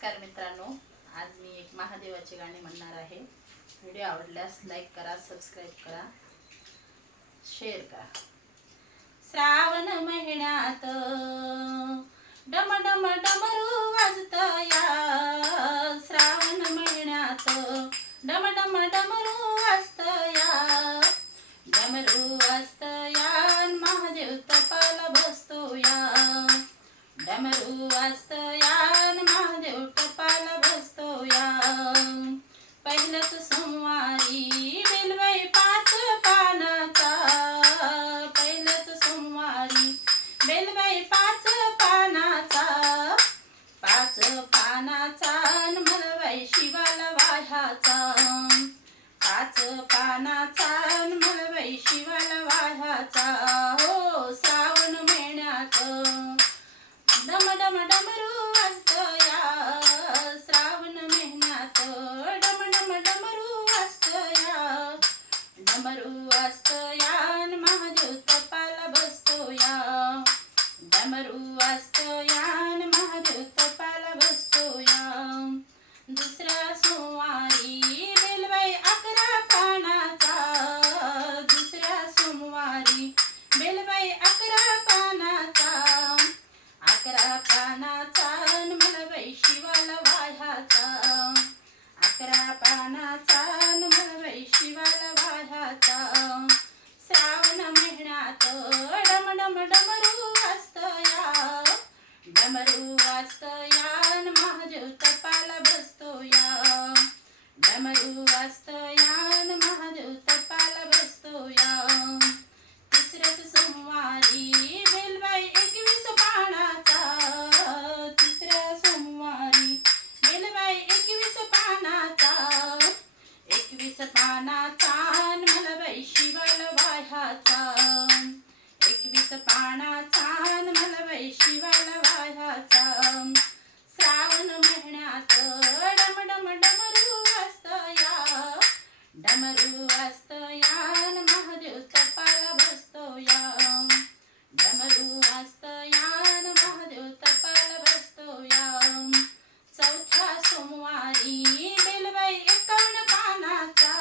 नमस्कार मित्रांनो, आज मी एक महादेवाचे गाणे म्हणणार आहे। व्हिडिओ आवडल्यास लाईक करा, सबस्क्राइब करा, शेअर करा। श्रावण महिन्यात डम डम डमरू वाजतया, श्रावण महिन्यात डम डम डमरू वाजतया, डमरू वाजतया महादेव तपाला बसतोया, डमरू वाजतया महादेव टपाला बसतोया। पहिल्याच सोमवारी बेलबाई पाच पानाचा, पहिल्याच सोमवारी बेलबाई पाच पानाचा, पाच पानाचा मलबाई शिवाला वाह्याचा, पाच पानाचा मलबाई शिवाला वाह्याचा। हो श्रावण महिन्यात डम डम डमरू वाजतया, श्रावण महिन्यात डम डम डमरू वाजतया, डमरू वाजतया महादेव तपाला बसतोया, डमरू वाजतया महादेव तपाला बसतोया। दुसऱ्या सोमवारी बेलबाई 11 पानाचा, दुसऱ्या सोमवारी बेलबाई 11 पानाचा, 11 पानाचा मलबाई शिवाला वाह्याचा, 11 पानाचा मलबाई शिवाला वाह्याचा। श्रावण महिन्यात डम डम डमरू वाजतया, डमरू वाजतया महादेव तपाला बसतोया, डमरू वाजतया महादेव तपाला बसतोया। तिसऱ्याच सोमवारी बेलबाई 21 पानाचा, तिसऱ्या सोमवारी बेलबाई 21 पानाचा, 21 पानाचा मलबाई शिवाला वाह्याचा, 21 पानाचा मलबाई शिवाला वाह्याचा। श्रावण महिन्यात डम डम डमरू वाजतया, डमरू वाजतया महादेव तपाला बसतोया, डमरू वाजतया महादेव तपाला बसतोया। चौथ्या सोमवारी बेलबाई 51 पानाचा,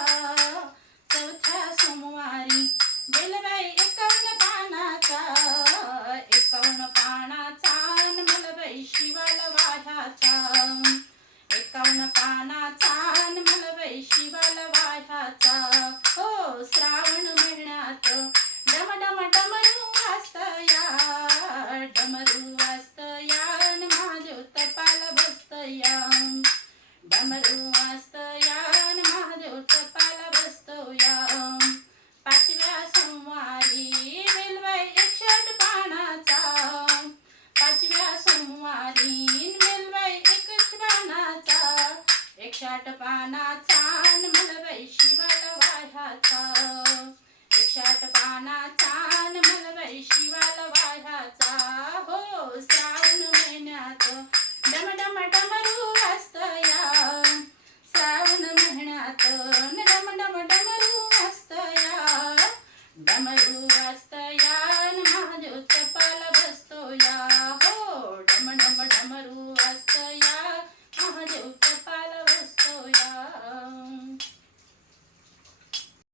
चौथ्या सोमवारी बेलबाई 51 पानाचा, 51 पानाचा मलबाई शिवाला वाह्याचा, 51 पानाचा मलबाई शिवाला वाह्याचा। हो श्रावण महिन्यात डम डम डमरू वाजतया, डमरू वाजतया महादेव तपाला बसतया, डमरू वाजतया महादेव तपाला बसतोया। पाचव्या सोमवारी बेलबाई 61 पानाचा, पाचव्या सोमवारी बेलबाई 61 पानाचा, 61 पानाचा मलबाई शिवाला वाह्याचा, 61 पानाचा